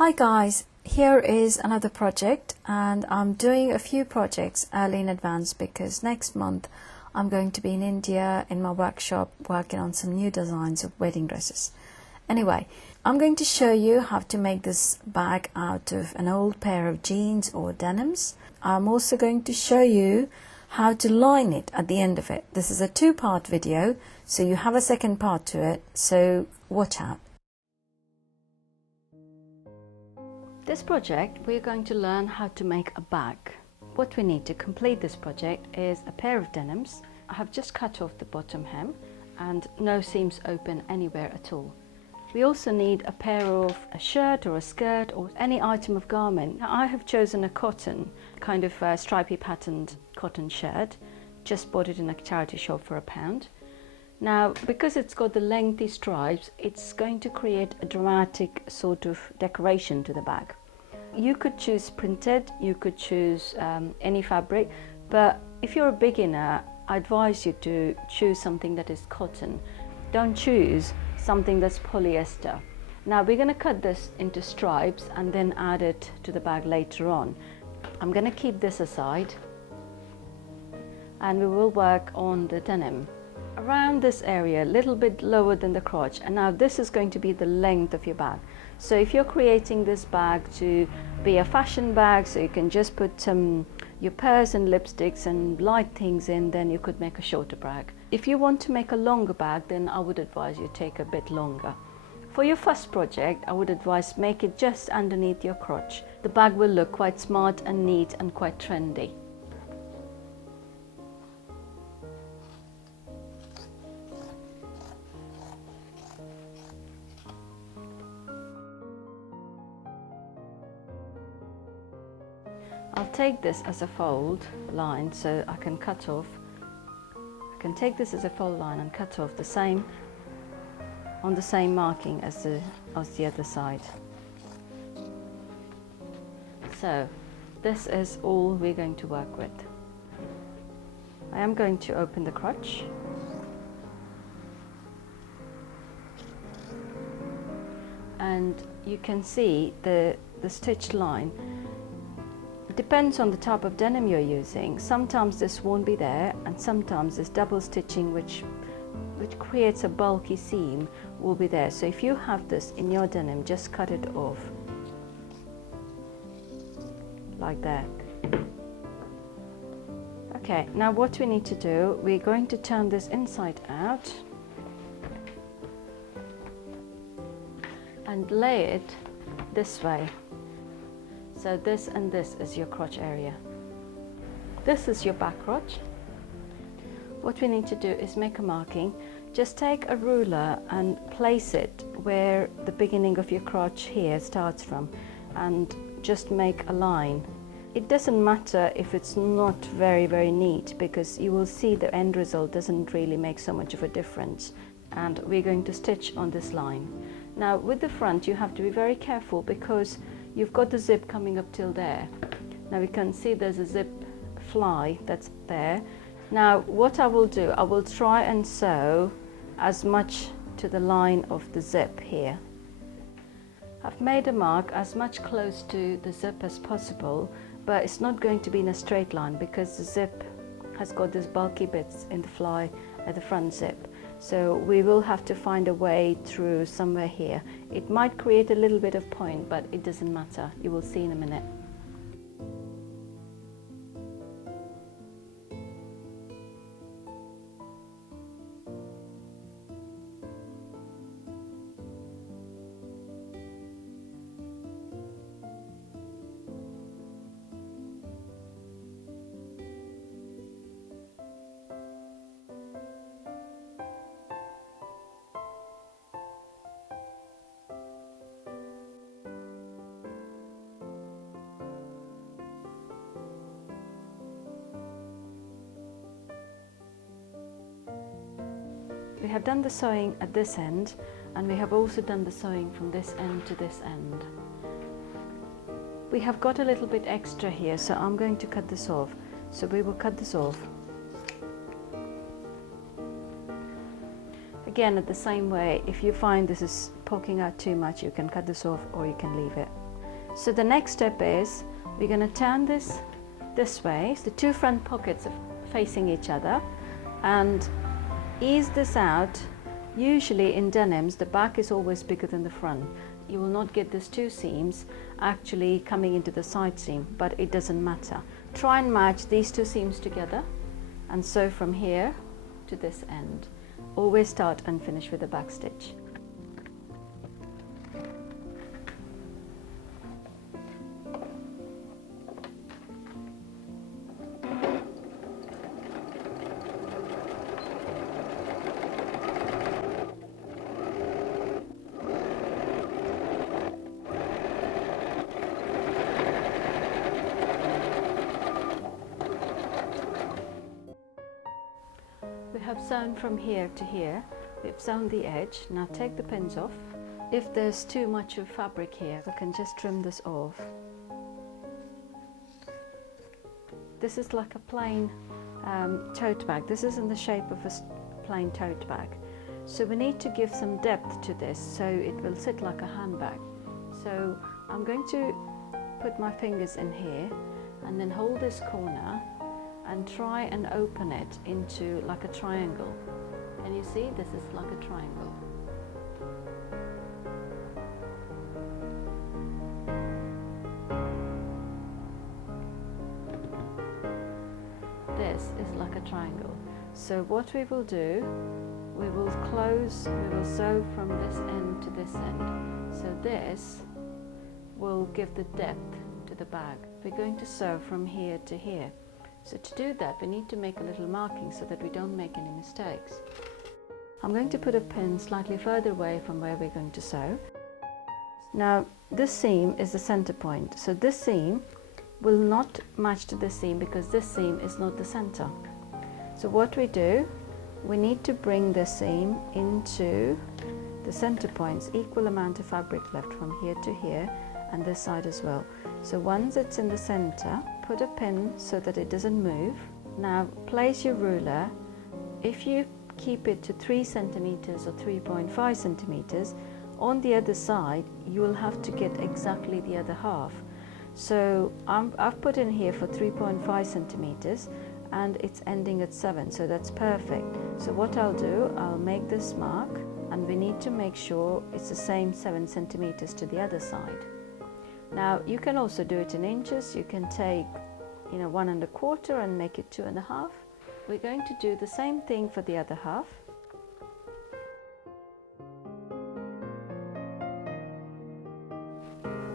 Hi guys, here is another project, and I'm doing a few projects early in advance because next month I'm going to be in India in my workshop working on some new designs of wedding dresses. Anyway, I'm going to show you how to make this bag out of an old pair of jeans or denims. I'm also going to show you how to line it at the end of it. This is a two-part video, so you have a second part to it, so watch out. This project, we're going to learn how to make a bag. What we need to complete this project is a pair of denims. I have just cut off the bottom hem and no seams open anywhere at all. We also need a pair of a shirt or a skirt or any item of garment. Now, I have chosen a cotton, kind of stripy patterned cotton shirt. Just bought it in a charity shop for £1. Now, because it's got the lengthy stripes, it's going to create a dramatic sort of decoration to the bag. You could choose printed, you could choose any fabric, but if you're a beginner, I advise you to choose something that is cotton. Don't choose something that's polyester. Now, we're going to cut this into stripes and then add it to the bag later on. I'm going to keep this aside and we will work on the denim. Around this area, a little bit lower than the crotch, and now this is going to be the length of your bag. So if you're creating this bag to be a fashion bag, so you can just put your purse and lipsticks and light things in, then you could make a shorter bag. If you want to make a longer bag, then I would advise you take a bit longer. For your first project, I would advise make it just underneath your crotch. The bag will look quite smart and neat and quite trendy. I'll take this as a fold line so I can cut off. I can take this as a fold line and cut off the same on the same marking as the other side. So this is all we're going to work with. I am going to open the crotch. And you can see the stitched line. It depends on the type of denim you're using. Sometimes this won't be there, and sometimes this double stitching which creates a bulky seam will be there. So if you have this in your denim, just cut it off like that. Okay, now what we need to do, we're going to turn this inside out and lay it this way. So this and this is your crotch area. This is your back crotch. What we need to do is make a marking. Just take a ruler and place it where the beginning of your crotch here starts from, and just make a line. It doesn't matter if it's not very neat, because you will see the end result doesn't really make so much of a difference. And we're going to stitch on this line. Now with the front you have to be very careful because you've got the zip coming up till there. Now we can see there's a zip fly that's there. Now what I will do, I will try and sew as much to the line of the zip here. I've made a mark as much close to the zip as possible, but it's not going to be in a straight line because the zip has got these bulky bits in the fly at the front zip. So we will have to find a way through somewhere here. It might create a little bit of point, but it doesn't matter. You will see in a minute. We have done the sewing at this end, and we have also done the sewing from this end to this end. We have got a little bit extra here, so I'm going to cut this off. So we will cut this off. Again, at the same way, if you find this is poking out too much, you can cut this off or you can leave it. So the next step is we're going to turn this way, so the two front pockets are facing each other, and ease this out. Usually in denims the back is always bigger than the front. You will not get these two seams actually coming into the side seam, but it doesn't matter. Try and match these two seams together and sew from here to this end. Always start and finish with a back stitch. We have sewn from here to here. We've sewn the edge. Now take the pins off. If there's too much of fabric here, we can just trim this off. This is like a plain tote bag. This is in the shape of a plain tote bag. So we need to give some depth to this so it will sit like a handbag. So I'm going to put my fingers in here and then hold this corner and try and open it into like a triangle. And you see, this is like a triangle. This is like a triangle. So what we will do, we will sew from this end to this end. So this will give the depth to the bag. We're going to sew from here to here. So to do that, we need to make a little marking so that we don't make any mistakes. I'm going to put a pin slightly further away from where we're going to sew. Now this seam is the center point, so this seam will not match to this seam because this seam is not the center. So what we do, we need to bring the seam into the center points, equal amount of fabric left from here to here and this side as well. So once it's in the center, put a pin so that it doesn't move. Now place your ruler. If you keep it to 3 centimeters or 3.5 centimeters, on the other side you will have to get exactly the other half. So I've put in here for 3.5 centimeters and it's ending at 7, so that's perfect. So what I'll do, I'll make this mark and we need to make sure it's the same 7 centimeters to the other side. Now you can also do it in inches. You can take 1 1/4 and make it 2 1/2. We're going to do the same thing for the other half.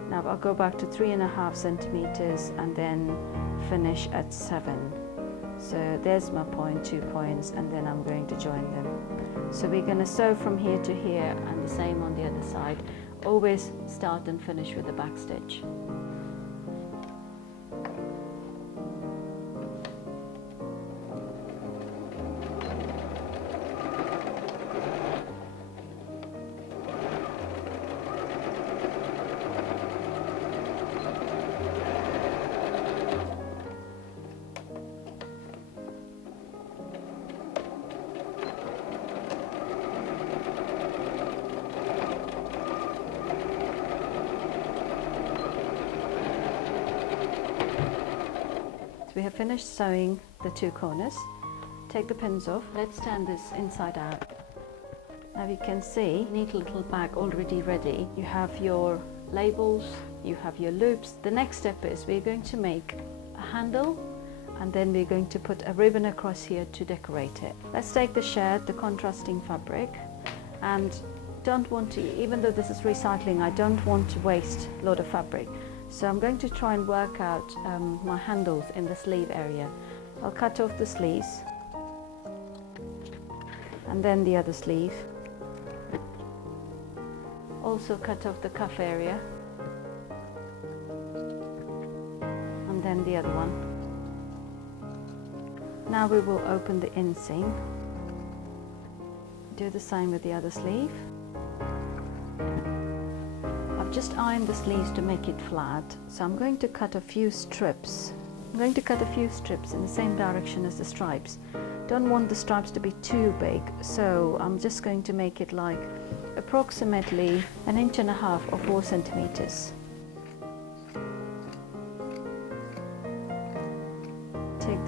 Now I'll go back to 3 1/2 centimeters and then finish at 7. So there's my point, 2 points, and then I'm going to join them. So we're going to sew from here to here and the same on the other side. Always start and finish with a back stitch. We have finished sewing the 2 corners. Take the pins off. Let's turn this inside out. Now you can see, neat little bag already ready. You have your labels, you have your loops. The next step is we're going to make a handle and then we're going to put a ribbon across here to decorate it. Let's take the shirt, the contrasting fabric, and don't want to, even though this is recycling, I don't want to waste a lot of fabric. So I'm going to try and work out my handles in the sleeve area. I'll cut off the sleeves and then the other sleeve. Also cut off the cuff area and then the other one. Now we will open the inseam. Do the same with the other sleeve. I've just ironed the sleeves to make it flat, so I'm going to cut a few strips. I'm going to cut a few strips in the same direction as the stripes. Don't want the stripes to be too big, so I'm just going to make it like approximately 1.5 inches or 4 centimeters.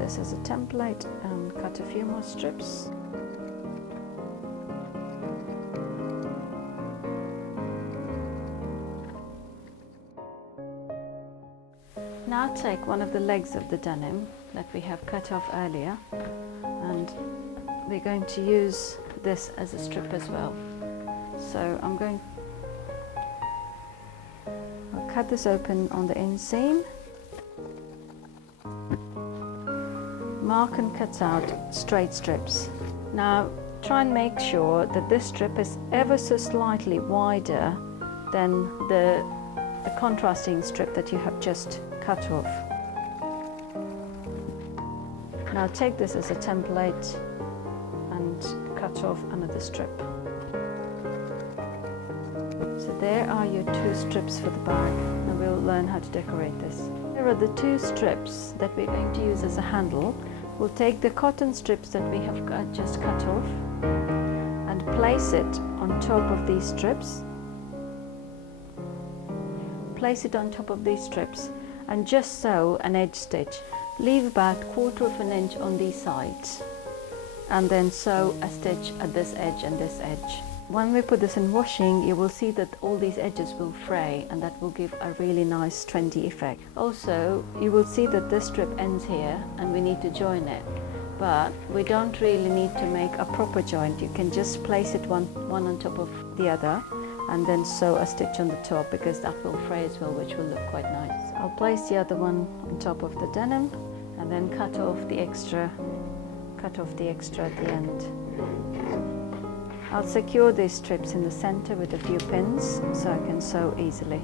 this as a template and cut a few more strips. Now take one of the legs of the denim that we have cut off earlier, and we're going to use this as a strip as well. So I'll cut this open on the inseam, mark and cut out straight strips. Now try and make sure that this strip is ever so slightly wider than the contrasting strip that you have just cut off. Now take this as a template and cut off another strip. So there are your two strips for the bag, and we'll learn how to decorate this. Here are the two strips that we're going to use as a handle. We'll take the cotton strips that we have just cut off and place it on top of these strips. Place it on top of these strips and just sew an edge stitch. Leave about 1/4 inch on these sides and then sew a stitch at this edge and this edge. When we put this in washing, you will see that all these edges will fray, and that will give a really nice trendy effect. Also, you will see that this strip ends here and we need to join it, but we don't really need to make a proper joint. You can just place it one on top of the other and then sew a stitch on the top, because that will fray as well, which will look quite nice. I'll place the other one on top of the denim and then cut off the extra at the end. I'll secure these strips in the center with a few pins so I can sew easily.